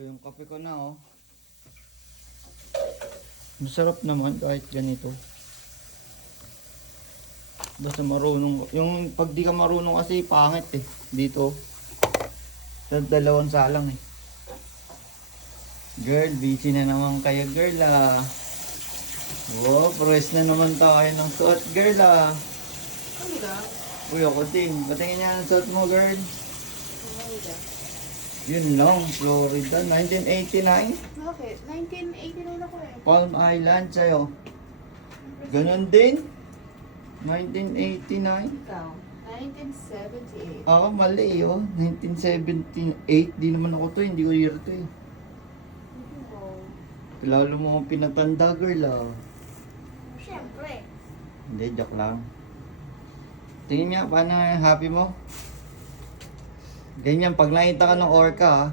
Ito yung kape ko na oh. Masarap naman kahit ganito. Basta marunong. Yung pag di ka marunong kasi pangit eh. Dito. Sa dalawang salang eh. Girl, busy na naman kayo girl ah. Wow, press na naman tayo ng suot girl ah. Ano ka? Uy, ako din. Patingin niya ang suot mo girl. Ano ka? Yun lang, Florida, 1989. Bakit? 1989 ako eh. Palm Island sa'yo. Ganon din. 1989. Ikaw? 1978. Ako mali oh. 1978. Di naman ako to. Hindi ko year to eh. Lalo mo akong pinatanda girl ah. Siyempre. Hindi, joke lang. Tingin nga, paano happy mo? Ganyan, pag nakita ka ng orca ah.